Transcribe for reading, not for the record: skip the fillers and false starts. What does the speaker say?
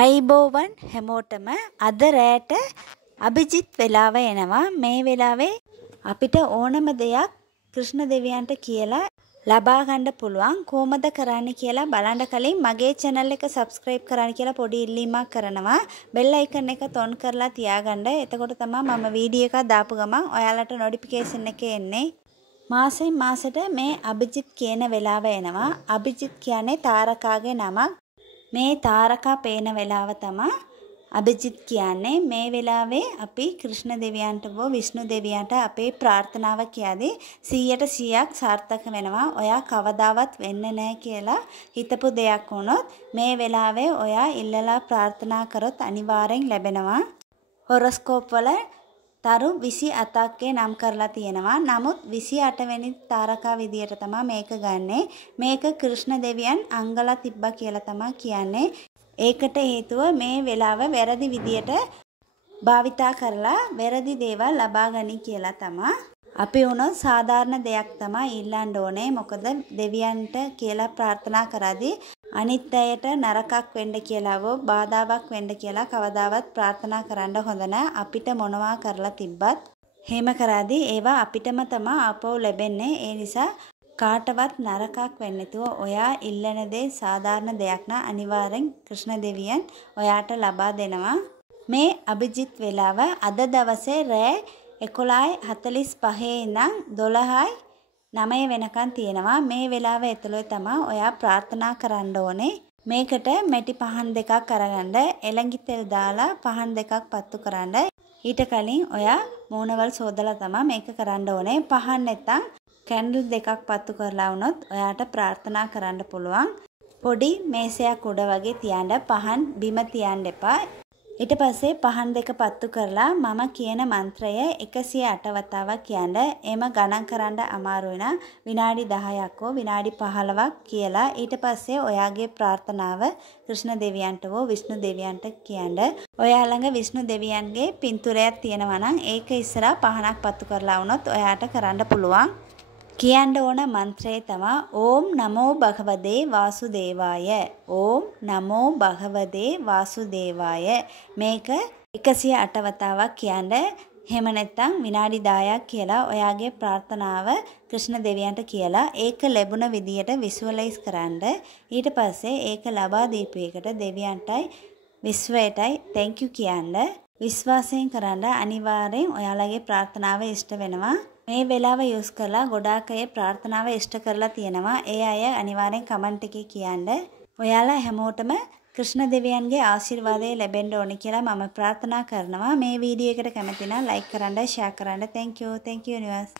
අයිබෝවන් හැමෝටම අද රෑට අභිජිත් වෙලාව එනවා. මේ වෙලාවේ අපිට ඕනම දෙයක් කෘෂ්ණ දෙවියන්ට කියලා ලබා ගන්න පුළුවන්. කොහොමද කරන්න කියලා බලන්න කලින් මගේ channel එක subscribe කරන්න කියලා පොඩි ඉල්ලීමක් කරනවා. bell icon එක on කරලා තියාගන්න. එතකොට තමයි මම වීඩියෝ එකක් දාපු ගමන් ඔයාලට notification එක එන්නේ. මාසෙන් මාසෙට මේ අභිජිත් කියන වෙලාව එනවා. අභිජිත් කියන්නේ තාරකාගේ නමක්. මේ තාරකා පේන වෙලාව තමයි අභිජිත් කියන්නේ. මේ වෙලාවේ අපි කෘෂ්ණ දෙවියන්ට හෝ විෂ්ණු දෙවියන්ට අපේ ප්‍රාර්ථනාව කියදී 100% සාර්ථක වෙනවා. ඔයා කවදාවත් වෙන්නේ නැහැ කියලා හිතපු දෙයක් වුණොත් මේ වෙලාවේ ඔයා ඉල්ලලා ප්‍රාර්ථනා කරොත් අනිවාර්යෙන් ලැබෙනවා. හොරොස්කෝප් වල තරු 28ක් නම් කරලා තියෙනවා. නමුත් 28 වෙනි තාරකා විදියට තමයි මේක ගන්නෙ. මේක කෘෂ්ණ දෙවියන් අංගලා තිබ්බා කියලා තමයි කියන්නේ. ඒකට හේතුව මේ වෙලාව වැරදි විදියට භාවිතා කරලා වැරදි දේවල් ලබා ගනි කියලා තමයි. අපි උනොත් සාධාරණ දෙයක් තමයි ඉල්ලන්න ඕනේ. මොකද දෙවියන්ට කියලා ප්‍රාර්ථනා කරද්දී අනිත් අයට නරකක් වෙන්න කියලාවෝ බාධාවක් වෙන්න කියලා කවදාවත් ප්‍රාර්ථනා කරන්න හොඳ නැහැ. අපිට මොනවා කරලා තිබ්බත් එහෙම කරද්දී ඒවා අපිටම තමයි ආපහු ලැබෙන්නේ. ඒ නිසා කාටවත් නරකක් වෙන්නේ නැතුව ඔයා ඉල්ලන දේ සාධාරණ දෙයක් නා අනිවාර්යෙන් කෘෂ්ණ දෙවියන් ඔයාට ලබා දෙනවා. මේ අභිජිත් වෙලාව අද දවසේ රෑ 11:45 ඉඳන් 12:09 වෙනකන් තියෙනවා. මේ වෙලාව ඇතුළේ තමයි ඔයා ප්‍රාර්ථනා කරන්න ඕනේ. මේකට මැටි පහන් දෙකක් අරගන්න, එළඟි තෙල් දාලා පහන් දෙකක් පත්තු කරන්න. ඊට කලින් ඔයා මූණවල් සෝදලා තමයි මේක කරන්න ඕනේ. පහන් නැත්තම් කැන්ඩල් දෙකක් පත්තු කරලා වුණොත් ඔයාට ප්‍රාර්ථනා කරන්න පුළුවන්. පොඩි මේසයක් උඩ වගේ තියන්න, පහන් බිම තියන්න එපා. ඊට පස්සේ පහන් දෙක පත්තු කරලා මම කියන මන්ත්‍රය 108 වතාවක් කියන්න. එම ගණන් කරන්න අමාරු වෙන විනාඩි 10ක් හෝ විනාඩි 15ක් කියලා ඊට පස්සේ ඔයාගේ ප්‍රාර්ථනාව කෘෂ්ණ දෙවියන්ට හෝ විෂ්ණු දෙවියන්ට කියන්න. ඔයා ළඟ විෂ්ණු දෙවියන්ගේ පින්තූරයක් තියෙනවා නම් ඒක ඉස්සරහා පහනක් පත්තු කරලා වුණොත් ඔයාට කරන්න පුළුවන්. කියන්න ඕන මන්ත්‍රය තමයි ඕම් නමෝ භගවදේ වාසුදේවාය. ඕම් නමෝ භගවදේ වාසුදේවාය. මේක 108 වතාවක් කියන්න. එහෙම නැත්නම් විනාඩි 10ක් කියලා ඔයාගේ ප්‍රාර්ථනාව කෘෂ්ණ දෙවියන්ට කියලා ඒක ලැබුණ විදියට විසුවලයිස් කරන්න. ඊට පස්සේ ඒක ලබා දීපු එකට දෙවියන්ටයි විශ්වයටයි thank you කියන්න. විශ්වාසයෙන් කරන්න අනිවාර්යෙන් ඔයාලගේ ප්‍රාර්ථනාව ඉෂ්ට වෙනවා. මේ වෙලාව යූස් කරලා ගොඩාක් අය ප්‍රාර්ථනාව ඉෂ්ට කරලා තියෙනවා. ඒ අය අනිවාර්යෙන් කමෙන්ට් එකේ කියන්න. ඔයාලා හැමෝටම කෘෂ්ණ දෙවියන්ගේ ආශිර්වාදය ලැබෙන්න ඕනේ කියලා මම ප්‍රාර්ථනා කරනවා. මේ වීඩියෝ එකට කැමති නම් ලයික් කරන්න, ෂෙයා කරන්න. thank you universe.